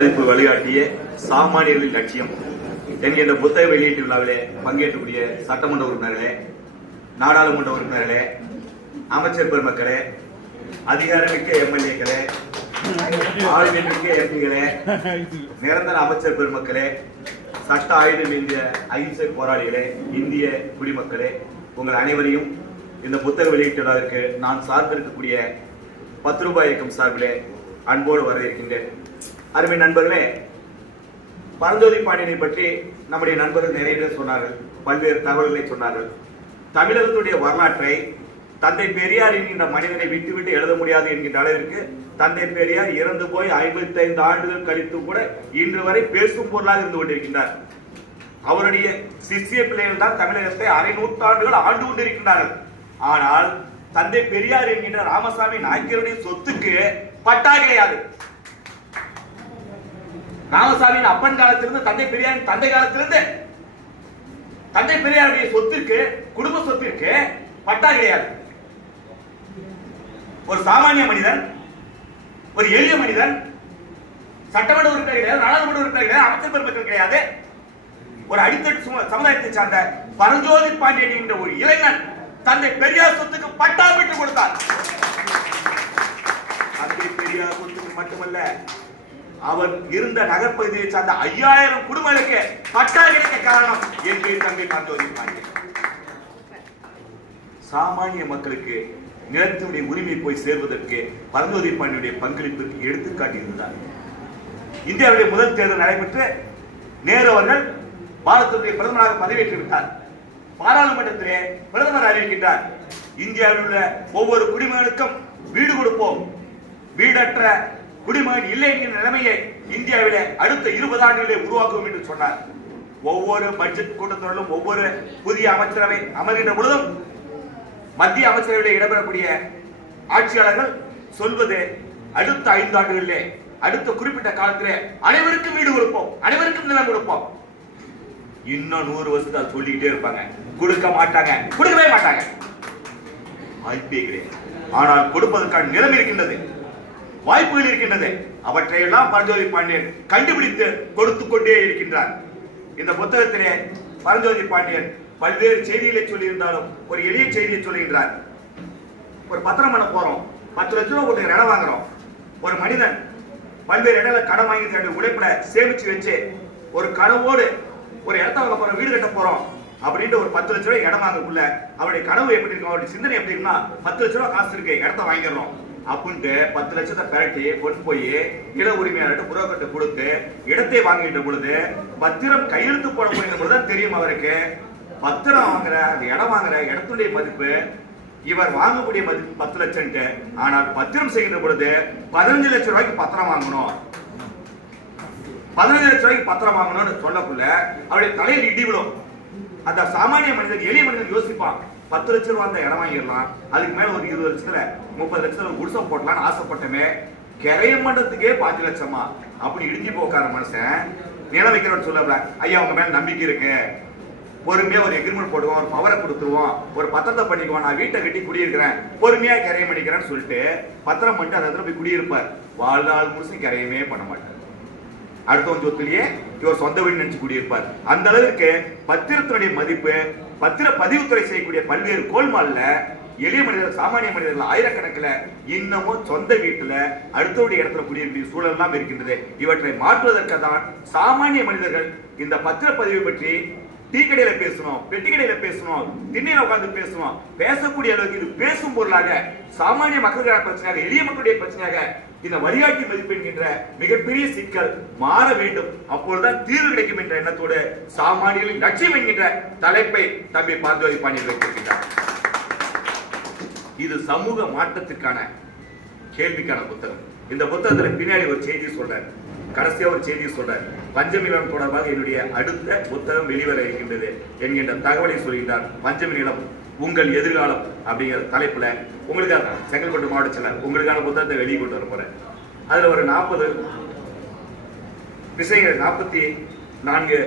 மதிப்பு வழிகாட்டிய சாமானியர்களின் லட்சியம். என்கின்ற புத்தக வெளியீட்டு விழாவிலே பங்கேற்றக்கூடிய சட்டமன்ற உறுப்பினர்களே நாடாளுமன்ற உறுப்பினர்களே அமைச்சர் பெருமக்களே அதிகாரமிக்க எம்எல்ஏக்களே ஆளுமிக்க எம்பிகளே நிரந்தர அமைச்சர் பெருமக்களே சட்ட ஆயுதம் இந்திய அகிம்சை போராளிகளே இந்திய குடிமக்களே உங்கள் அனைவரையும் இந்த புத்தக வெளியீட்டு விழாவிற்கு நான் சார்ந்திருக்கக்கூடிய பத்து ரூபாய் இயக்கம் சார்பிலே அன்போடு வரவேற்கின்றேன். அருமை நண்பர்களே பரஞ்சோதி பாண்டியனை பற்றி நம்முடைய நண்பர்கள் நிறைய பேர் சொன்னார்கள் பல்வேறு தகவல்களை சொன்னார்கள். தமிழகத்துடைய வரலாற்றை தந்தை பெரியார் என்கின்ற மனிதனை விட்டுவிட்டு எழுத முடியாது என்கின்ற அளவிற்கு தந்தை பெரியார் இறந்து போய் ஐம்பத்தி ஐந்து ஆண்டுகள் கழித்து கூட இன்று வரை பேசும் பொருளாக இருந்து கொண்டிருக்கின்றார். அவருடைய சிஷ்ய பிள்ளைகள் தான் தமிழகத்தை அரை நூற்றாண்டுகள் ஆண்டு கொண்டிருக்கின்றார்கள். ஆனால் தந்தை பெரியார் என்கின்ற ராமசாமி நாயக்கருடைய சொத்துக்கு பட்டா கிடையாது. ராமசாமியின் அப்பன் காலத்திலிருந்து தந்தை பெரியாரின் தந்தை காலத்திலிருந்து தந்தை பெரியாருடைய சொத்திற்கு குடும்ப சொத்திற்கு பட்டா கிடையாது. ஒரு சாமானிய மனிதன் ஒரு எளிய மனிதன் சட்டமன்ற உறுப்பினர் கிடையாது நாடாளுமன்ற உறுப்பினர் கிடையாது அமைச்சர் பெருமக்கள் கிடையாது. ஒரு அடித்தட்டு சும- சமுதாயத்தை சார்ந்த பரஞ்சோதி பாண்டியன் என்ற ஒரு இளைஞன் தந்தை பெரியார் சொத்துக்கு பட்டா பெற்றுக் கொடுத்தார் தந்தை பெரியார் சொத்துக்கு மட்டுமல்ல அவர் இருந்த நகர்ப்பகுதியை சார்ந்த ஐயாயிரம் குடும்பங்களுக்கு பட்டா கிடைக்க காரணம் என்று தம்பி பரஞ்சோதி சாமானிய மக்களுக்கு நிலத்தினுடைய உரிமை போய் சேர்வதற்கு பரந்தோதி பாண்டியுடைய பங்களிப்பிற்கு எடுத்துக்காட்டி இருந்தார். இந்தியாவுடைய முதல் தேர்தல் நடைபெற்று நேரு அவர்கள் பாரதத்துடைய பிரதமராக பதவியேற்று விட்டார். பாராளுமன்றத்திலே பிரதமர் அறிவிக்கின்றார் இந்தியாவில் உள்ள ஒவ்வொரு குடிமகனுக்கும் வீடு கொடுப்போம். வீடற்ற குடிமகன் இல்லை என்கிற நிலைமையை இந்தியாவிலே அடுத்த இருபது ஆண்டுகளிலே உருவாக்கும் என்று சொன்னார். ஒவ்வொரு பட்ஜெட் கூட்டத்தொடரிலும் ஒவ்வொரு புதிய அமைச்சரவை அமர்கின்ற பொழுதும் மத்திய அமைச்சரவையில் இடம்பெறக்கூடிய ஆட்சியாளர்கள் சொல்வது அடுத்த ஐந்து ஆண்டுகளிலே அடுத்த குறிப்பிட்ட காலத்திலே அனைவருக்கும் வீடு கொடுப்போம் அனைவருக்கும் நிலம் கொடுப்போம். இன்னும் நூறு வருஷத்தை சொல்லிக்கிட்டே இருப்பாங்க. கொடுக்க மாட்டாங்க கொடுக்கவே மாட்டாங்க. வாய்ப்பே கிடையாது. ஆனால் கொடுப்பதற்கான நிலம் இருக்கின்றது. வாய்ப்புகள் இருக்கின்றது. அவற்றையெல்லாம் பரஞ்சோதி பாண்டியன் கண்டுபிடித்து கொடுத்து கொண்டே இருக்கின்றார். இந்த புத்தகத்திலே பரஞ்சோதி பாண்டியன் பல்வேறு செய்திகளை சொல்லியிருந்தாலும் ஒரு எளிய செய்தியை சொல்லுகின்றார். ஒரு பத்திரம் பண்ண போறோம். பத்து லட்ச ரூபா போட்டு இடம் வாங்குறோம். ஒரு மனிதன் பல்வேறு இடங்களை கடன் வாங்கி தன்னுடைய உழைப்புல சேமிச்சு வச்சு ஒரு கனவோடு ஒரு இடத்த வாங்க போறோம் வீடு கட்ட போறோம் அப்படின்ட்டு ஒரு பத்து லட்ச ரூபாய் இடம் வாங்கக்குள்ள அவருடைய கனவு எப்படி இருக்கும்? அவருடைய சிந்தனை எப்படி இருக்குன்னா பத்து லட்ச ரூபா காசு இருக்கு இடத்த வாங்கிடுறோம். அப்படின்ட்டு பத்து லட்சத்தை பெரட்டி கொண்டு போய் நில உரிமையாளர்கிட்ட புரோக்கர்கிட்ட கொடுத்து இடத்தை வாங்கிட்ட பொழுது பத்திரம் கையெழுத்து போட முடியும் தான் தெரியும் அவருக்கு. பத்திரம் வாங்குற அந்த இடம் வாங்குற இடத்துடைய மதிப்பு இவர் வாங்கக்கூடிய மதிப்பு பத்து லட்சம்ட்டு. ஆனால் பத்திரம் செய்கின்ற பொழுது பதினஞ்சு லட்சம் ரூபாய்க்கு பத்திரம் வாங்கணும். பதினஞ்சு லட்சம் ரூபாய்க்கு பத்திரம் வாங்கணும்னு சொல்லக்குள்ள அவருடைய தலையில் இடி விழும். அந்த சாமானிய மனிதன் எளிய மனிதன் யோசிப்பான். பத்து லட்சம் ரூபா அந்த இடம் வாங்கிடலாம். அதுக்கு மேல ஒரு இருபது லட்சத்துல முப்பது லட்சத்துல குடிசை குடிசம் போட்டலாம்னு ஆசைப்பட்டமே. கிரையம் மண்டத்துக்கே பாஞ்சு லட்சமா. அப்படி இடிஞ்சு போக்கார மனுஷன் நில வைக்கிறோன்னு சொல்லல ஐயா உங்க மேல நம்பிக்கை இருக்கு. பொறுமையா ஒரு எக்ரிமெண்ட் போடுவோம் ஒரு பவரை கொடுத்துருவோம். ஒரு பத்திரத்தை பண்ணிக்குவோம். நான் வீட்டை கட்டி குடியிருக்கிறேன். பொறுமையா கரையம் பண்ணிக்கிறேன்னு சொல்லிட்டு பத்திரம் பண்ணிட்டு அந்த இடத்துல போய் குடியிருப்பார். வாழ்நாள் முழுசும் கரையமே பண்ண மாட்டார். அடுத்தவன் சொத்துலயே இவர் சொந்த வீடு நினைச்சு குடியிருப்பார். அந்த அளவுக்கு பத்திரத்தினுடைய மதிப்பு பத்திர பதிவுத்துறை செய்யக்கூடிய பல்வேறு கோல்மால்ல எளிய மனிதர்கள் சாமானிய மனிதர்கள் ஆயிரக்கணக்கில் இன்னமும் சொந்த வீட்டில் அடுத்தவருடைய இடத்துல குடியிருக்கிற சூழல் இருக்கின்றது. இவற்றை மாற்றுவதற்கு தான் சாமானிய மனிதர்கள் இந்த பத்திரப்பதிவை பற்றி டீ கடையில பேசணும் பெட்டி கடையில பேசணும் திண்ணையில உட்காந்து பேசணும் பேசக்கூடிய அளவுக்கு இது பேசும் பொருளாக சாமானிய மக்களுக்கான பிரச்சனையாக எளிய மக்களுடைய பிரச்சனையாக இந்த வரியாட்டி மதிப்பு என்கின்ற மிகப்பெரிய சிக்கல் மாற வேண்டும். அப்பொழுதுதான் தீர்வு கிடைக்கும் என்ற எண்ணத்தோடு சாமானியர்களின் லட்சியம் என்கின்ற தலைப்பை தம்பி பார்ந்தோதி பாண்டியன் வைத்திருக்கிறார் இது சமூக மாற்றத்திற்கான கேள்விக்கான புத்தகம். இந்த புத்தகத்துல பின்னாடி ஒரு செய்தி சொல்றாரு. கடைசியா ஒரு செய்தி சொல்றார். பஞ்சமிலம் தொடர்பாக என்னுடைய அடுத்த புத்தகம் வெளிவர இருக்கின்றது என்கின்ற தகவலை சொல்கின்றார் பஞ்சமி நிலம் உங்கள் எதிர்காலம் அப்படிங்கிற தலைப்புல உங்களுக்காக செங்கல்பட்டு மாவட்டத்தில் உங்களுக்கான புத்தகத்தை வெளியே கொண்டு வர போறேன். அதுல ஒரு நாற்பது விஷயங்கள் நாற்பத்தி நான்கு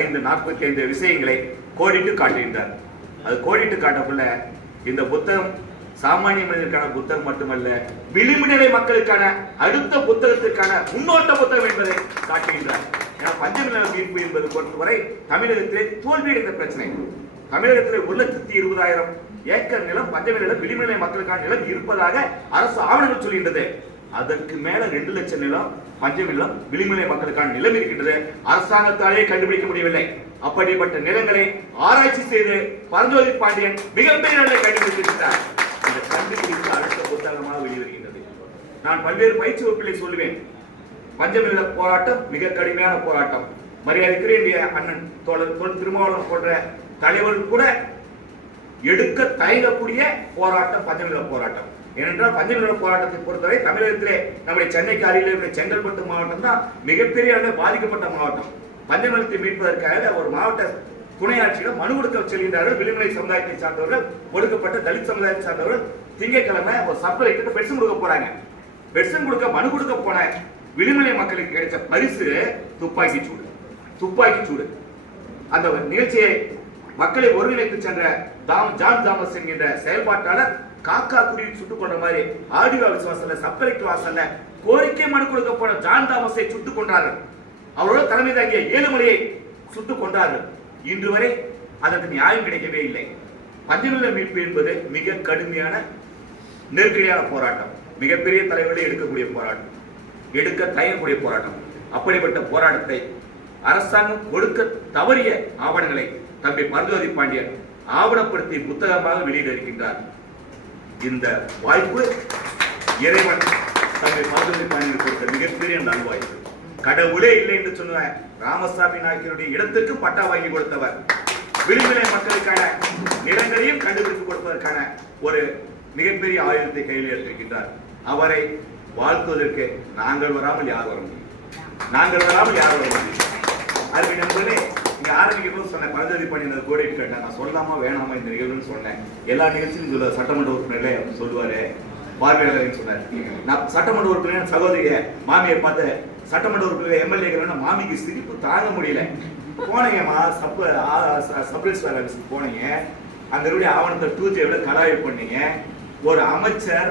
ஐந்து நாற்பத்தி ஐந்து விஷயங்களை கோடிட்டு காட்டுகின்றார் அது கோடிட்டு காட்டக்குள்ள இந்த புத்தகம் சாமானிய மனிதனுக்கான புத்தகம் மட்டுமல்ல விளிம்புநிலை மக்களுக்கான அடுத்த புத்தகத்திற்கான முன்னோட்ட புத்தகம் என்பதை காட்டுகின்றார் ஏன்னா பஞ்சநில தீர்ப்பு என்பது பொறுத்தவரை தமிழகத்திலே தோல்வியடைந்த பிரச்சனை. தமிழகத்தில் ஒரு லட்சத்தி இருபதாயிரம் ஏக்கர் நிலம் பஞ்சமி நிலம் விளிம்புநிலை மக்களுக்கான நிலம் இருப்பதாக அரசு ஆவணங்கள் சொல்கின்றது. அதற்கு மேல ரெண்டு லட்சம் நிலம் பஞ்சம் நிலம் விளிம்புநிலை மக்களுக்கான நிலம் இருக்கின்றது. அரசாங்கத்தாலே கண்டுபிடிக்க முடியவில்லை. அப்படிப்பட்ட நிலங்களை ஆராய்ச்சி செய்து பரஞ்சோதி பாண்டியன் மிகப்பெரிய நிலை கண்டுபிடித்திருக்கிறார். இந்த கண்டுபிடிப்பு அடுத்த புத்தகமாக வெளிவருகின்றது. நான் பல்வேறு பயிற்சி வகுப்பிலே சொல்லுவேன். பஞ்சமில்ல போராட்டம் மிக கடுமையான போராட்டம். மரியாதைக்குரிய அண்ணன் தோழர் திருமாவளம் திருமாவளவன் போன்ற தலைவர்கள் கூட எடுக்க தயங்கக்கூடிய போராட்டம் பஞ்சமில்ல போராட்டம். ஏனென்றால் பஞ்சமில்ல போராட்டத்தை பொறுத்தவரை தமிழகத்திலே நம்முடைய சென்னைக்கு அருகில் இருக்கிற செங்கல்பட்டு மாவட்டம் தான் மிகப்பெரிய அளவில் பாதிக்கப்பட்ட மாவட்டம். பஞ்சமிலத்தை மீட்பதற்காக ஒரு மாவட்ட துணை ஆட்சியிடம் மனு கொடுக்க செல்கின்றார்கள். விளிம்புநிலை சமுதாயத்தை சார்ந்தவர்கள் ஒடுக்கப்பட்ட தலித் சமுதாயத்தை சார்ந்தவர்கள் திங்கட்கிழமை ஒரு சப்ளைக்கு பெட்ஷன் கொடுக்க போறாங்க. பெட்ஷன் கொடுக்க மனு கொடுக்க போன விளிமலை மக்களுக்கு கிடைச்ச பரிசு துப்பாக்கி சூடு. துப்பாக்கி சூடு. அந்த நிகழ்ச்சியை மக்களை ஒருங்கிணைத்து சென்ற தாம் ஜான் தாமஸ் என்கின்ற செயல்பாட்டாளர் காக்கா குருவி சுட்டுக் கொண்ட மாதிரி ஆடியோ ஆபீஸ் வாசல்ல சப்கலெக்டர் வாசல்ல கோரிக்கை மனு கொடுக்க போன ஜான் தாமஸை சுட்டுக் கொண்டார்கள் அவரோட தலைமை தாங்கிய ஏழுமலையை சுட்டுக் கொண்டார்கள் இன்று வரை அதற்கு நியாயம் கிடைக்கவே இல்லை. பஞ்சநில மீட்பு என்பது மிக கடுமையான நெருக்கடியான போராட்டம். மிகப்பெரிய தலைவர்களை எடுக்கக்கூடிய போராட்டம். எடுக்க தயங்கக்கூடிய போராட்டம். அப்படிப்பட்ட போராட்டத்தை அரசாங்கம் கொடுக்க தவறிய ஆவணங்களை தம்பி பரஞ்சோதி பாண்டியன் ஆவணப்படுத்தி புத்தகமாக வெளியிட இருக்கின்றார் இந்த வாய்ப்பு இறைவன் தம்பி பரஞ்சோதி பாண்டியன் கொடுத்த மிகப்பெரிய நல்வாய்ப்பு. கடவுளே இல்லை என்று சொன்ன ராமசாமி நாயக்கருடைய இடத்திற்கு பட்டா வாங்கி கொடுத்தவர். விளிம்பிலை மக்களுக்கான நிலங்களையும் கண்டுபிடித்து கொடுப்பதற்கான ஒரு மிகப்பெரிய ஆயுதத்தை கையில் எடுத்திருக்கின்றார். அவரை வாழ்த்துவதற்கு நாங்கள் வராமல் யார் வர முடியும்? நாங்கள் வராமல் யார் வர முடியும்? அதுக்கு நண்பர்களே இங்க ஆரம்பிக்கும் சொன்ன பரஞ்சோதி அந்த கோடி கேட்டேன் நான் சொல்லாமா வேணாமா இந்த நிகழ்வுன்னு சொன்னேன். எல்லா நிகழ்ச்சியும் சொல்ல சட்டமன்ற உறுப்பினர்களே அப்படின்னு சொல்லுவாரு. பார்வையாளர் சொன்னார். நான் சட்டமன்ற உறுப்பினர் சகோதரிய மாமியை பார்த்து சட்டமன்ற உறுப்பினர் எம்எல்ஏ மாமிக்கு சிரிப்பு தாங்க முடியல. போனீங்கம்மா சப்ப சப்ரிஜிஸ்டர் ஆஃபீஸுக்கு போனீங்க. அந்த ஆவணத்தை டூத்தை விட கலாய்வு பண்ணீங்க. ஒரு அமைச்சர்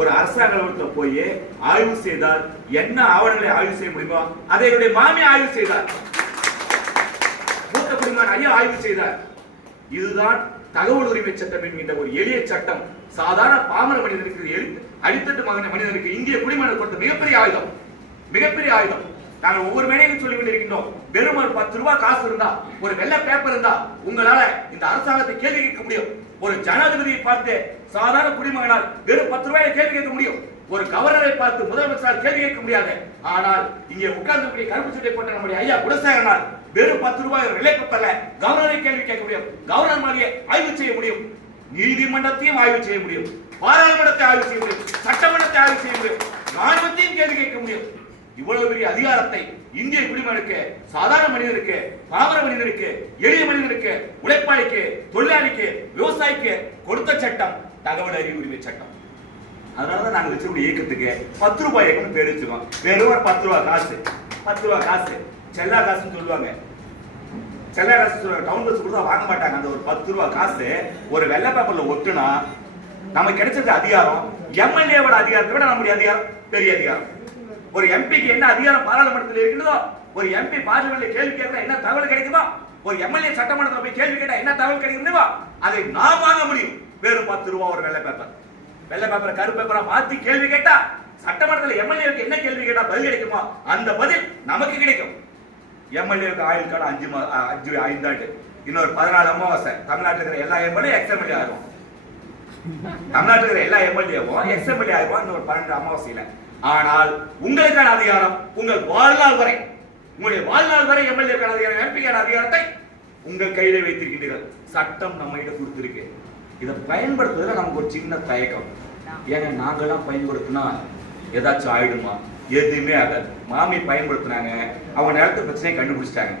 ஒரு அரசாங்க அலுவலகத்துல போய் ஆய்வு செய்தால் என்ன ஆவணங்களை ஆய்வு செய்ய முடியுமோ அதை என்னுடைய மாமி ஆய்வு செய்தார். மூத்த ஐயா ஆய்வு செய்தார். இதுதான் தகவல் உரிமை சட்டம் என்கின்ற ஒரு எளிய சட்டம். சாதாரண பாமர மனிதனுக்கு அடித்தட்டு மகன மனிதனுக்கு இந்திய குடிமகன் கொடுத்த மிகப்பெரிய ஆயுதம். மிகப்பெரிய ஆயுதம். நாங்கள் ஒவ்வொரு மேடையும் சொல்லி கொண்டிருக்கின்றோம். வெறும் ஒரு பத்து ரூபாய் காசு இருந்தா ஒரு வெள்ளை பேப்பர் இருந்தா உங்களால இந்த அரசாங்கத்தை கேள்வி கேட்க முடியும். ஒரு ஜனாதிபதியை பார்த்து சாதாரண குடிமகனால் வெறும் பத்து ரூபாயை கேள்வி கேட்க முடியும். ஒரு கவர்னரை பார்த்து முதலமைச்சரால் கேள்வி கேட்க முடியாது. ஆனால் இங்கே உட்கார்ந்து கருப்பு சுட்டை போட்ட நம்முடைய ஐயா குலசேகரனால் வெறும் பத்து ரூபாய் ஒரு வெள்ளை கவர்னரை கேள்வி கேட்க முடியும். கவர்னர் மாதிரியே ஆய்வு செய்ய முடியும். நீதிமன்றத்தையும் ஆய்வு செய்ய முடியும். பாராளுமன்றத்தை ஆய்வு செய்ய முடியும். சட்டமன்றத்தை ஆய்வு செய்ய முடியும். ராணுவத்தையும் கேள்வி கேட்க முடியும். இவ்வளவு பெரிய அதிகாரத்தை இந்திய குடிமகனுக்கு சாதாரண மனிதனுக்கு பாமர மனிதனுக்கு எளிய மனிதனுக்கு உழைப்பாளிக்கு தொழிலாளிக்கு விவசாயிக்கு கொடுத்த சட்டம் தகவல் அறிவு உரிமை சட்டம். அதனாலதான் நாங்க வச்சிருக்கிற இயக்கத்துக்கு பத்து ரூபாய் இயக்கம் பேர் வச்சிருக்கோம். வெறும் ஒரு பத்து ரூபாய் காசு. பத்து ரூபாய் காசு. செல்லா காசுன்னு சொல்லுவாங்க. செல்லா காசு சொல்லுவாங்க. டவுன் பஸ் கொடுத்தா வாங்க மாட்டாங்க. அந்த ஒரு பத்து ரூபா காசு ஒரு வெள்ளை பேப்பர்ல ஒட்டுனா நமக்கு கிடைச்சது அதிகாரம். எம்எல்ஏவோட அதிகாரத்தை விட நம்முடைய அதிகாரம் பெரிய அதிகாரம். ஒரு எம்பிக்கு என்ன அதிகாரம் பாராளுமன்றத்தில் இருக்கிறதோ ஒரு எம்பி பார்லிமெண்ட்ல கேள்வி கேட்கற என்ன தகவல் கிடைக்குமா ஒரு எம்எல்ஏ சட்டமன்றத்தில் போய் கேள்வி கேட்டா என்ன தகவல் கிடைக்குதுவா அதை நாம் வாங்க முடியும். வெறும் பத்து ரூபா ஒரு வெள்ளை பேப்பர் வெள்ளை பேப்பரை கரு பேப்பரா மாத்தி கேள்வி கேட்டா சட்டமன்றத்தில் எம்எல்ஏக்கு என்ன கேள்வி கேட்டா பதில் கிடைக்குமா அந்த பதில் நமக்கு கிடைக்கும். எம்எல்ஏக்கு ஆயுள் காலம் அஞ்சு மா- அஞ்சு ஐந்தாண்டு இன்னொரு பதினாலு அமாவாசை. தமிழ்நாட்டில் இருக்கிற எல்லா எம்எல்ஏ எக்ஸ்எம்எல்ஏ ஆகும். தமிழ்நாட்டில் இருக்கிற எல்லா எம்எல்ஏவும் எக்ஸ்எம்எல்ஏ ஆகும். இன்னொரு பன்னெண்டு அமாவாசையில். ஆனால் உங்களுக்கான அதிகாரம் உங்கள் வாழ்நாள் வரை உங்களுடைய வாழ்நாள் வரை எம்எல்ஏக்கான அதிகாரம் எம்பிக்கான அதிகாரத்தை உங்கள் கையில வைத்திருக்கின்றீர்கள் சட்டம் நம்ம கிட்ட கொடுத்துருக்கு. இதை பயன்படுத்துறதுல நமக்கு ஒரு சின்ன தயக்கம். ஏன்னா நாங்கெல்லாம் பயன்படுத்தினா ஏதாச்சும் ஆயிடுமா? எதுவுமே ஆகாது. மாமி பயன்படுத்தினாங்க. அவங்க நேரத்தை பிரச்சனையை கண்டுபிடிச்சிட்டாங்க.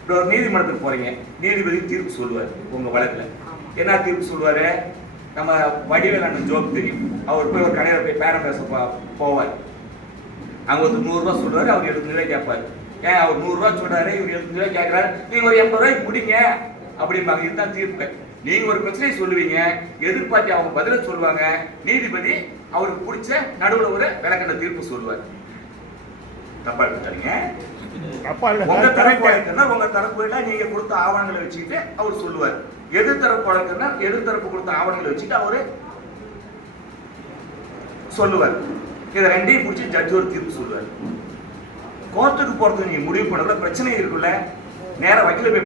இப்போ ஒரு நீதிமன்றத்துக்கு போறீங்க. நீதிபதி தீர்ப்பு சொல்லுவார் உங்க வழக்கில். என்ன தீர்ப்பு சொல்லுவார்? நம்ம வடிவேல் அண்ணன் ஜோக் தெரியும். அவர் போய் ஒரு கடையில் போய் பேரம் பேச போவார். அவங்க ஒரு நூறுரூவா ரூபாய் சொல்றாரு. அவர் எழுபது கேட்பார். ஏன் அவர் நூறுரூவா ரூபாய் சொல்றாரு? இவர் எழுபது ரூபாய் கேட்கறாரு. நீங்க ஒரு எண்பது ரூபாய்க்கு முடிங்க அப்படிம்பாங்க. இதுதான் தீர்ப்பு. நீங்க ஒரு பிரச்சனையை சொல்லுவீங்க. எதிர்பார்த்து அவங்க பதில சொல்லுவாங்க. நீதிபதி அவருக்கு பிடிச்ச நடுவுல ஒரு விளக்கண தீர்ப்பு சொல்லுவார். தப்பா எடுத்துக்காதீங்க உங்க தரப்பு. வழக்கறிஞர் உங்க தரப்புல நீங்க கொடுத்த ஆவணங்களை வச்சுக்கிட்டு அவர் சொல்லுவார். எதிர் தரப்பு வழக்கறிஞர் எதிர் தரப்பு கொடுத்த ஆவணங்களை வச்சுட்டு அவரு சொல்லுவார். இதை ரெண்டையும் பிடிச்சி ஜட்ஜ் ஒரு தீர்ப்பு சொல்லுவார். கோர்ட்டுக்கு போறதுக்கு நீங்க முடிவு பண்ண பிரச்சனை இருக்குல்ல நேரா வக்கீல போய்